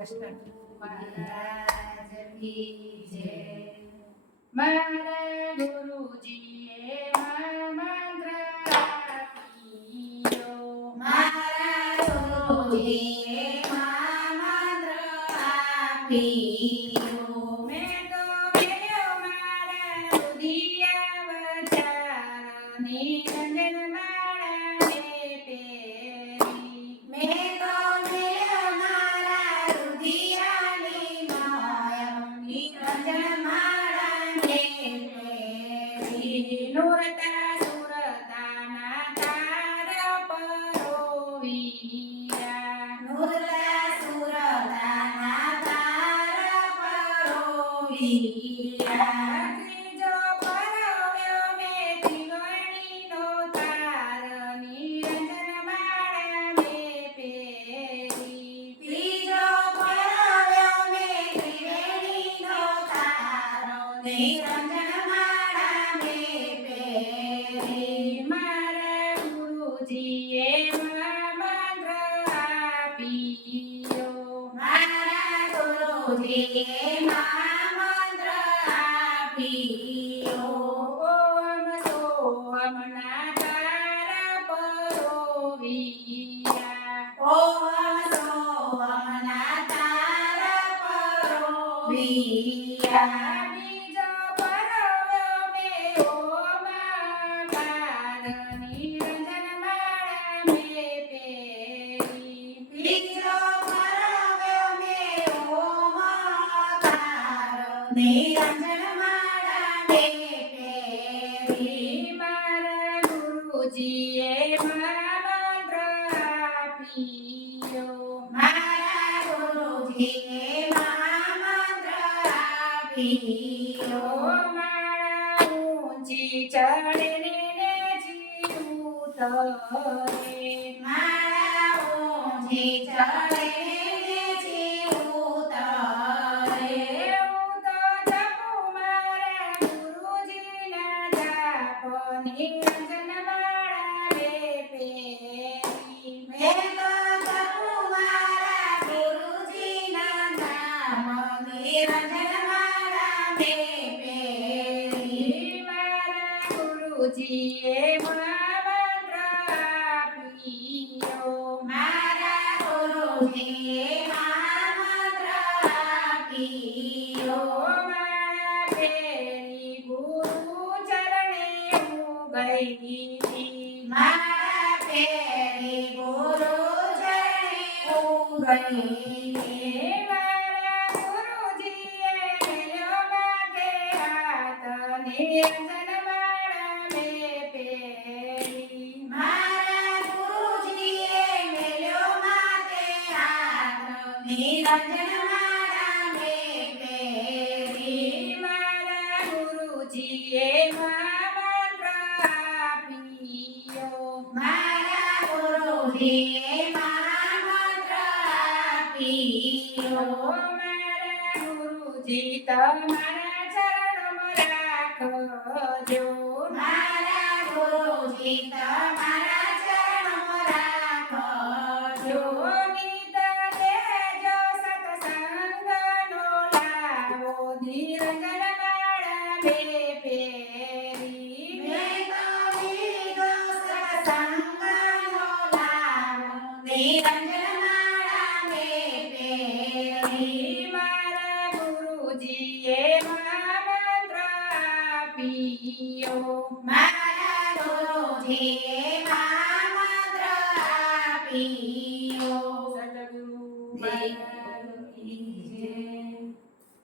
કૃષ્ણ મહારાજ કી જય. મારા ગુરુજીએ મંત્ર આપ્યો. મારા ગુરુજીએ મંત્ર આપ્યો. મેં તો મેલ્યો મારા રુધિયા વચાર નિરંજન માળાને પેરી. મેં તો મેલ્યો મારા રુધિયાની માયા નિરંજન માળાને પેરી. નુરતા સુરતાના તાર પરોવિયા. નુરતા સુરતાના તારા પરોવિયા. ત્રીજો પરોવ્યો મેં ત્રિવેણીનો તાર નિરંજન માળા મેં પેરી. ત્રીજો પરાવ્યો મેં ત્રિવેણીનો તારો નિરંજન માળા મેં પેરી. મારા ગુરુજીએ મંત્ર આપ્યો. મારા ગુરુજીએ મંત્ર આપ્યો. ઓમ સોમ ના તારા પરોવિયા. ઓમ સોમના તારા પરોવિયા. બીજો પરોવ્યો મેં ઓમકાર નિરંજન માળા મેં પેરી. ત્રીજો પરાવ્યો મેં ઓમકારો નિરંજન માળા મેં પેરી. મારા ગુરુજીએ મંત્ર આપ્યો. મારા ગુરુજીએ મંત્ર આપ્યો. માળા ઊંચી ચડીને જીવું તરે. મારા ઊંચી ચડે જીવું તરે. હું તો જપું મારા ગુરુજીના જાપ નિરંજન માળા મેં પેરી. મેં તો જપું મારા ગુરુજીના નામ નિરંજન માળા મેં પેરી. મારા ગુરુજીએ મંત્ર આપ્યો. મારા ગુરુજીએ મંત્ર આપ્યો. મારા પેરી ગુરુ ચરણે હું ગઈ. મારા પેરી ગુરુ ચરણે ઉગઈ. મારા ગુરુજીએ મેલ્યો માથે હાથ નિરંજન માળા મેં પેરી. મારા ગુરુજીએ મેલ્યો માથે હાથ નિરંજન માળા મેં પેરી. મારા ગુરુજીએ મંત્ર આપ્યો. મારા ગુરુજીએ મંત્ર આપ્યો. મારા ગુરુજી તમારા ચરણોમાં રાખજો. મારા ગુરુજી તમારા ચરણોમાં રાખજો. નિત દેજો સત્સંગનો લાવો નિરંજન માળા મેં પેરી. મેં તો લીધો સત્સંગનો લાવો નિરંજન માળા મેં પેરી. મારા ગુરુજીએ મંત્ર આપ્યો. મારા ગુરુજીએ મંત્ર આપ્યો. સતગુરુ મહારાજ